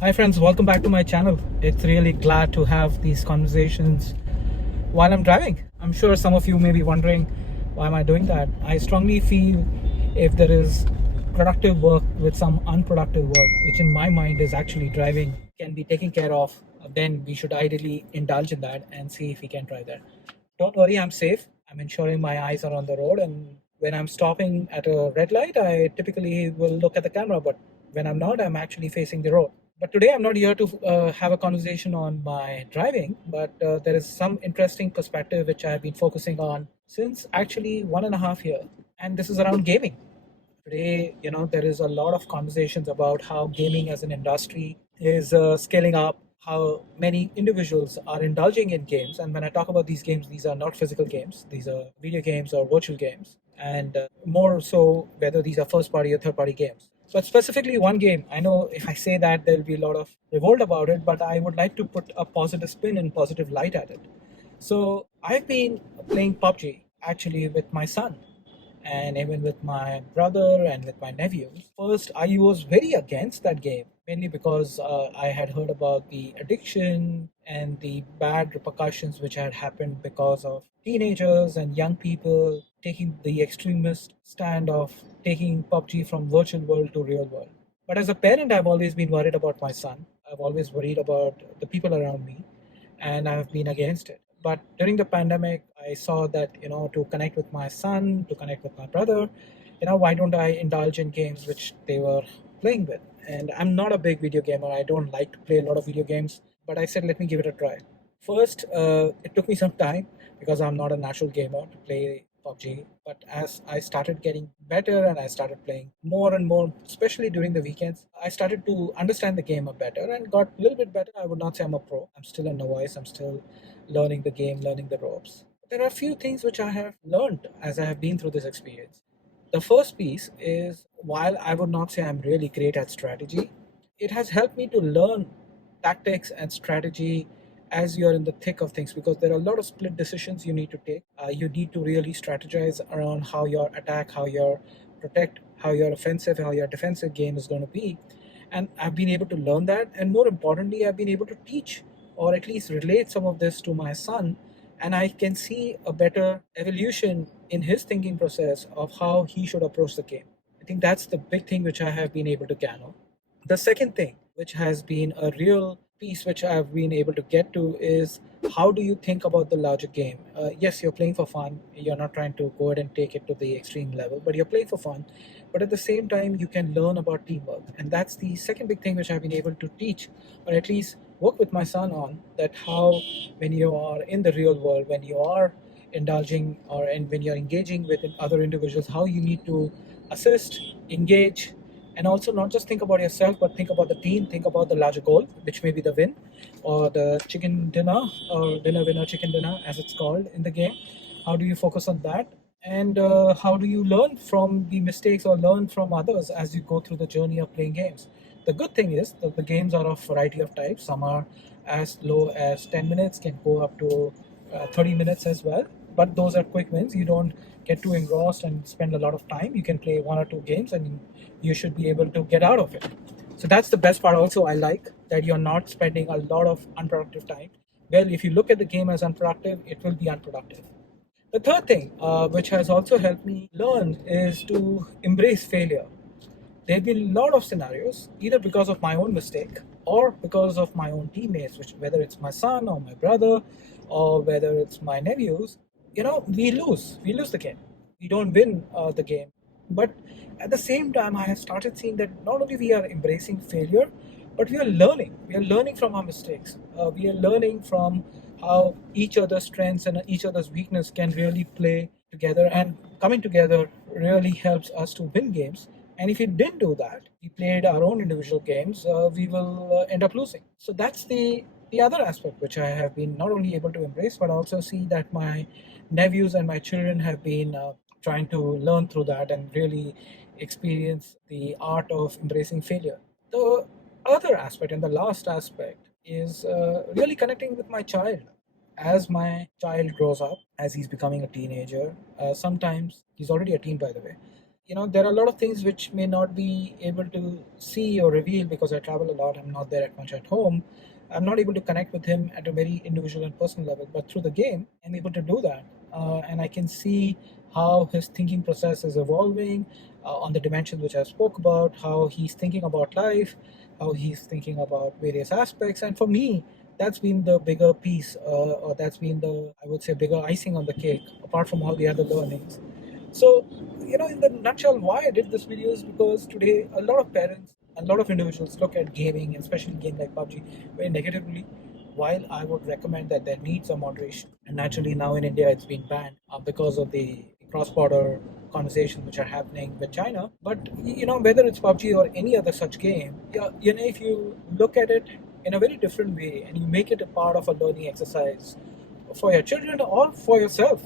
Hi friends, welcome back to my channel. It's really glad to have these conversations while I'm driving. I'm sure some of you may be wondering why am I doing that. I strongly feel if there is productive work with some unproductive work, which in my mind is actually driving, can be taken care of, then we should ideally indulge in that and see if we can try that. Don't worry, I'm safe. I'm ensuring my eyes are on the road, and when I'm stopping at a red light, I typically will look at the camera, but when I'm not, I'm actually facing the road. But today I'm not here to have a conversation on my driving, but there is some interesting perspective which I've been focusing on since actually 1.5 years, and this is around gaming. Today, there is a lot of conversations about how gaming as an industry is scaling up, how many individuals are indulging in games. And when I talk about these games, these are not physical games, these are video games or virtual games, and more so whether these are first party or third party games. But specifically, one game, I know if I say that, there'll be a lot of revolt about it, but I would like to put a positive spin and positive light at it. So I've been playing PUBG actually with my son and even with my brother and with my nephews. First, I was very against that game, mainly because I had heard about the addiction and the bad repercussions which had happened because of teenagers and young people taking the extremist stand of taking PUBG from virtual world to real world. But as a parent, I've always been worried about my son. I've always worried about the people around me, and I've been against it. But during the pandemic, I saw that, to connect with my son, to connect with my brother, why don't I indulge in games which they were playing with? And I'm not a big video gamer. I don't like to play a lot of video games, but I said, let me give it a try. First, it took me some time because I'm not a natural gamer to play PUBG. But as I started getting better and I started playing more and more, especially during the weekends, I started to understand the game a better and got a little bit better. I would not say I'm a pro. I'm still a novice. I'm still learning the game, learning the ropes. There are a few things which I have learned as I have been through this experience. The first piece is while I would not say I'm really great at strategy, it has helped me to learn tactics and strategy as you're in the thick of things because there are a lot of split decisions you need to take. You need to really strategize around how your attack, how your protect, how your offensive, how your defensive game is going to be. And I've been able to learn that. And more importantly, I've been able to teach or at least relate some of this to my son. And I can see a better evolution in his thinking process of how he should approach the game. I think that's the big thing which I have been able to gather. The second thing, which has been a real piece which I've been able to get to, is how do you think about the larger game? Yes, you're playing for fun. You're not trying to go ahead and take it to the extreme level, but you're playing for fun. But at the same time, you can learn about teamwork. And that's the second big thing which I've been able to teach, or at least work with my son on, that how when you are in the real world, when you are indulging or and when you're engaging with other individuals, how you need to assist, engage, and also not just think about yourself but think about the team, think about the larger goal, which may be the win or the chicken dinner or dinner winner chicken dinner as it's called in the game. How do you focus on that, and how do you learn from the mistakes or learn from others as you go through the journey of playing games? The good thing is that the games are of variety of types. Some are as low as 10 minutes, can go up to 30 minutes as well, but those are quick wins. You don't get too engrossed and spend a lot of time. You can play one or two games and you should be able to get out of it. So that's the best part also. I like that you're not spending a lot of unproductive time. Well, if you look at the game as unproductive, it will be unproductive. The third thing, which has also helped me learn, is to embrace failure. There have been a lot of scenarios, either because of my own mistake or because of my own teammates, which whether it's my son or my brother or whether it's my nephews, we lose the game, we don't win the game. But at the same time, I have started seeing that not only we are embracing failure, but we are learning from our mistakes. We are learning from how each other's strengths and each other's weakness can really play together, and coming together really helps us to win games. And if we didn't do that, we played our own individual games, we will end up losing. So that's the other aspect which I have been not only able to embrace, but also see that my nephews and my children have been trying to learn through that and really experience the art of embracing failure. The other aspect and the last aspect is really connecting with my child. As my child grows up, as he's becoming a teenager, sometimes he's already a teen, by the way. there are a lot of things which may not be able to see or reveal because I travel a lot. I'm not there at much at home. I'm not able to connect with him at a very individual and personal level. But through the game, I'm able to do that, and I can see how his thinking process is evolving on the dimensions which I spoke about. How he's thinking about life, how he's thinking about various aspects, and for me, that's been the bigger piece, or that's been the, I would say, bigger icing on the cake, apart from all the other learnings. So, in the nutshell, why I did this video is because today a lot of parents and a lot of individuals look at gaming, and especially game like PUBG, very negatively. While I would recommend that there needs a moderation, and naturally now in India it's been banned because of the cross-border conversations which are happening with China. But whether it's PUBG or any other such game, yeah, if you look at it in a very different way and you make it a part of a learning exercise for your children or for yourself,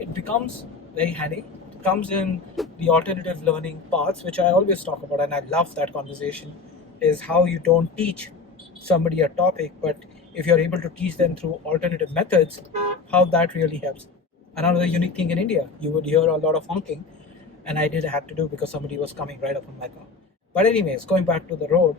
it becomes very handy. It comes in the alternative learning paths, which I always talk about, and I love that conversation. Is how you don't teach somebody a topic, but if you're able to teach them through alternative methods, how that really helps. Another unique thing in India, you would hear a lot of honking, and I did have to do because somebody was coming right up on my car. But anyways, going back to the road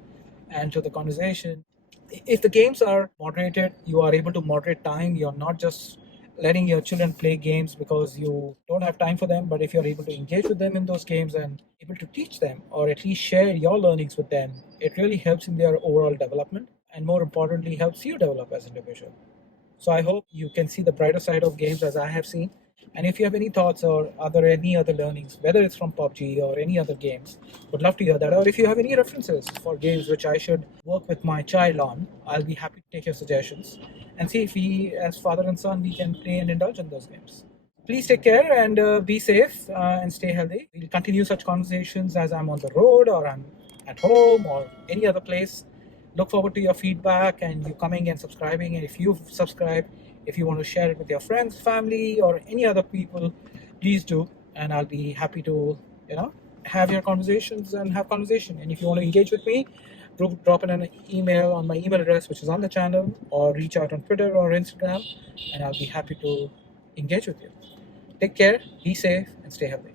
and to the conversation, if the games are moderated, you are able to moderate time. You're not just letting your children play games because you don't have time for them, but if you're able to engage with them in those games and able to teach them or at least share your learnings with them, it really helps in their overall development, and more importantly helps you develop as an individual. So I hope you can see the brighter side of games as I have seen. And if you have any thoughts or any other learnings, whether it's from PUBG or any other games, would love to hear that. Or if you have any references for games which I should work with my child on, I'll be happy to take your suggestions and see if we, as father and son, we can play and indulge in those games. Please take care and be safe and stay healthy. We'll continue such conversations as I'm on the road or I'm at home or any other place. Look forward to your feedback and you coming and subscribing. And if you've subscribed, if you want to share it with your friends, family, or any other people, please do. And I'll be happy to, have your conversations and have conversation. And if you want to engage with me, drop in an email on my email address, which is on the channel, or reach out on Twitter or Instagram, and I'll be happy to engage with you. Take care, be safe, and stay healthy.